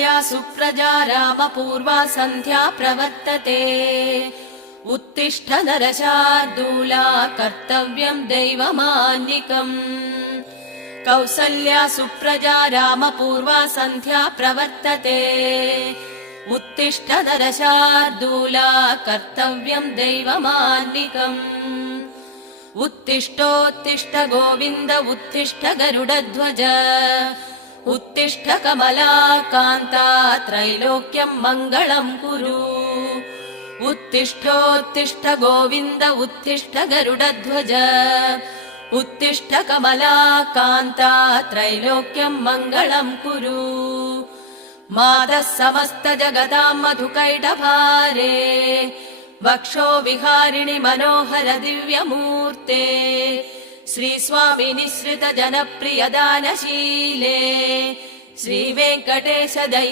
सुप्रजा रामपूर्वा सन्ध्या प्रवर्तते। उत्तिष्ठ नरशार्दूला कर्तव्यं दैवमान्निकम्। कौसल्या सुप्रजा रामपूर्वा सन्ध्या प्रवर्तते। उत्तिष्ठ नरशार्दूला कर्तव्यं दैवमान्निकम्। उत्तिष्ठोत्तिष्ठ गोविन्द उत्तिष्ठ गरुडध्वज। उत्तिष्ठ कमलाकान्ता त्रैलोक्यं मङ्गलं कुरु। उत्तिष्ठोत्तिष्ठ गोविन्द उत्तिष्ठ गरुडध्वज। उत्तिष्ठ कमलाकान्ता त्रैलोक्यं मङ्गलं कुरु। मातः समस्त जगतां मधुकैटभारे। वक्षो विहारिणि मनोहर दिव्यमूर्ते। श्रीस्वामी निःसृत जनप्रिय दानशीले। श्रीवेङ्कटेश